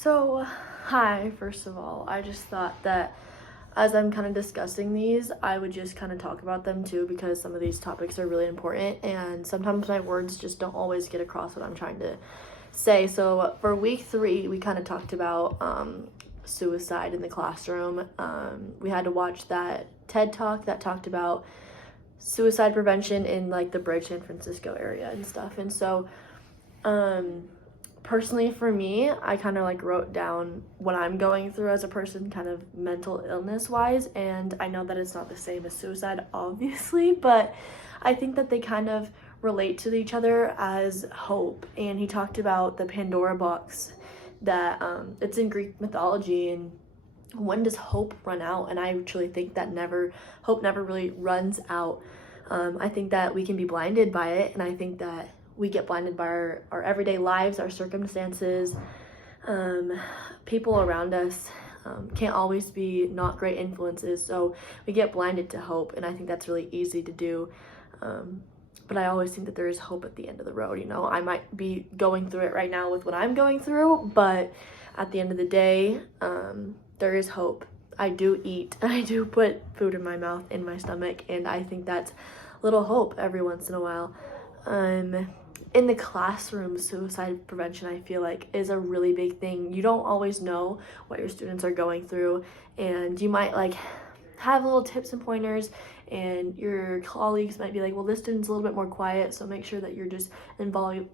So, hi, first of all, I just thought that as I'm kind of discussing these, I would just kind of talk about them too because some of these topics are really important and sometimes my words just don't always get across what I'm trying to say. So, for week 3, we kind of talked about suicide in the classroom. We had to watch that TED Talk that talked about suicide prevention in like the Bridge, San Francisco area and stuff. And so, personally for me, I kind of like wrote down what I'm going through as a person, kind of mental illness wise, and I know that it's not the same as suicide, obviously, but I think that they kind of relate to each other as hope. And he talked about the Pandora box that it's in Greek mythology, and when does hope run out? And I truly think that hope never really runs out. I think that we can be blinded by it, and I think that we get blinded by our everyday lives, our circumstances, people around us can't always be not great influences, so we get blinded to hope, and I think that's really easy to do. But I always think that there is hope at the end of the road. You know, I might be going through it right now with what I'm going through, but at the end of the day, there is hope. I do eat, I do put food in my mouth, in my stomach, and I think that's little hope every once in a while. In the classroom, suicide prevention, I feel like, is a really big thing. You don't always know what your students are going through, and you might like have little tips and pointers, and your colleagues might be like, well, this student's a little bit more quiet, so make sure that you're just involving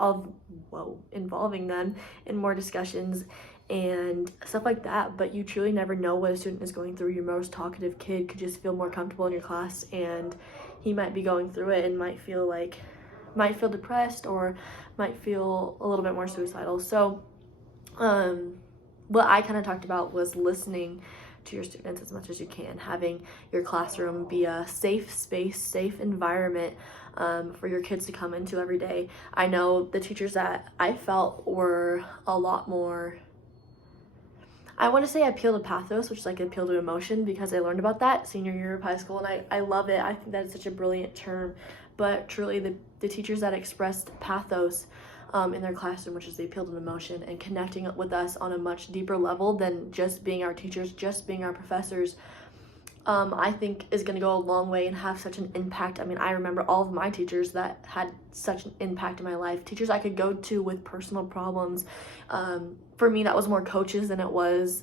them in more discussions and stuff like that. But you truly never know what a student is going through. Your most talkative kid could just feel more comfortable in your class, and he might be going through it and might feel depressed or might feel a little bit more suicidal. So what I kind of talked about was listening to your students as much as you can, having your classroom be a safe space, safe environment for your kids to come into every day. I know the teachers that I felt were a lot more, I want to say appeal to pathos, which is like appeal to emotion, because I learned about that senior year of high school, and I love it. I think that is such a brilliant term. But truly, the teachers that expressed pathos in their classroom, which is the appeal to emotion and connecting with us on a much deeper level than just being our teachers, just being our professors, I think is going to go a long way and have such an impact. I mean, I remember all of my teachers that had such an impact in my life. Teachers I could go to with personal problems. For me, that was more coaches than it was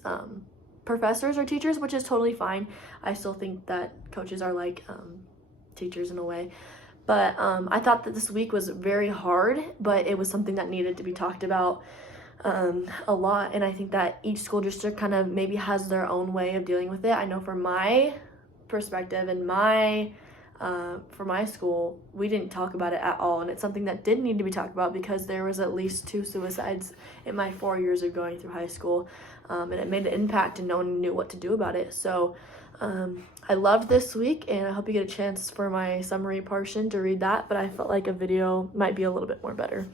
professors or teachers, which is totally fine. I still think that coaches are like teachers in a way. But I thought that this week was very hard, but it was something that needed to be talked about a lot. And I think that each school district kind of maybe has their own way of dealing with it. I know from my perspective and for my school, we didn't talk about it at all. And it's something that did need to be talked about because there was at least 2 suicides in my 4 years of going through high school. And it made an impact and no one knew what to do about it. So I loved this week, and I hope you get a chance for my summary portion to read that, but I felt like a video might be a little bit more better.